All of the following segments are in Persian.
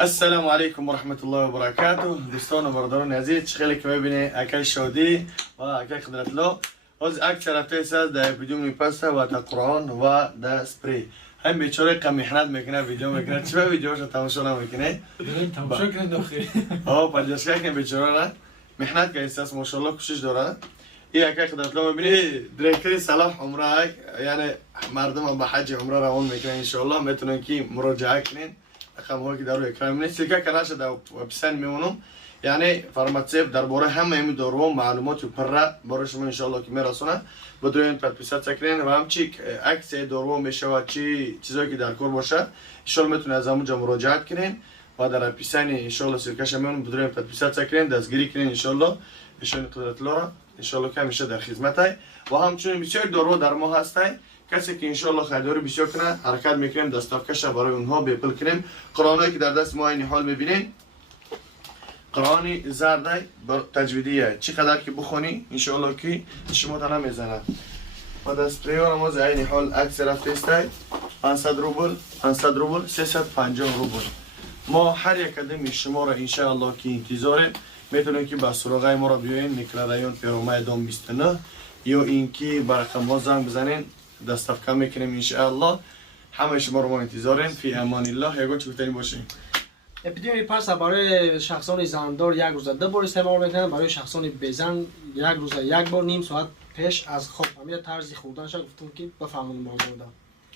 السلام علیکم و رحمت الله و برکاته. دوستان و برادران عزیز، خیلی که میبینه اکای شادی و اکای قدرتلو از اکثر رفته است در ویدیو میپسته و در قرآن و در سپری هم بیچاره کم محنت میکنه ویدیو میکنه. چرا ویدیوش تماشا نمیکنه؟ بریم تماشا کنید آخه. پنجشگاه که بیچاره محنت که است ماشاءالله کوشش داره. این اکای قدرتلو میبینه دیرکتری صلاح عمره، یعنی مردم به حج عمره روان میکنن. ان شاء الله میتونن که مراجعه کنین رقم هایی که در روی اکرام نیست که کنارش در وبسایت میمونم، یعنی فارماسیب درباره همه این دارو معلومات و پره برای شما ان شاء الله که میرسونه. بدون تدپیسات سکنین و همچی عکس دارو میشه و چی چیزایی که در کار باشه ان شاء الله میتونید از اونجا مراجعه کنین و در اپیسان ان شاء الله سرکش میمونم. بدون تدپیسات سکنین دستگیری کنین ان شاء الله. ایشون قدرتلو را ان شاء الله که همیشه در خدمت و همچنین بسیار دارو در ما هستن. کسی که ان شاء الله خریداری بسیار کنه حرکت میکنیم دستافکش برای اونها بیپل کنیم. قرآنایی که در دست ما این حال میبینین قرآنی زرده تجویدیه، چقدر که بخونی ان شاء الله که شما تا نمیزنه. و دست پریور ما این حال عکس رفته است 500 روبل 350 روبل. ما هر یک قدم شما را ان شاء الله که انتظاریم. میتونید که با سراغ ما را بیاین نکرایون پیرومه دام 29 یا اینکه با رقم ها زنگ بزنین دستافکه میکنیم ان شاء الله. همه شما رو ما انتظاریم. فی امان الله. یگو چی گفتنی باشین؟ اپیدمی پس برای شخصان زندار یک روز 2 بار استعمال میکنن، برای شخصان بزن یک روز 1 بار نیم ساعت پیش از خواب. همین طرز خوردنش گفتم که بفهمون ما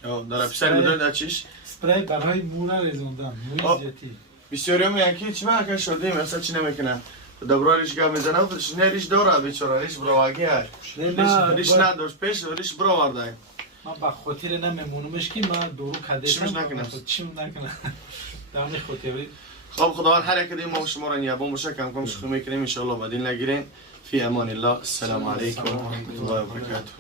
دادم. در اپیسود بدونید چیش؟ اسپری برای مو ریزوندن، موی زیتی. بسیاری هم یکی چی که شده مثلا چی نمیکنه. دبرا ریش گام میزنه و ریش نه ریش داره بیچاره ریش براواگی های. ریش نداشت پیش ریش براورده. من با خاطر نمیمونمش که من دورو کدیشم نکنم. چیم نکنم. دامنی خاطری. خب خداوند هر یک ما شما را نیابون باشه کم شخص میکنیم ان شاء الله بدین نگیرین. فی امان الله. السلام علیکم و رحمت الله و برکاته.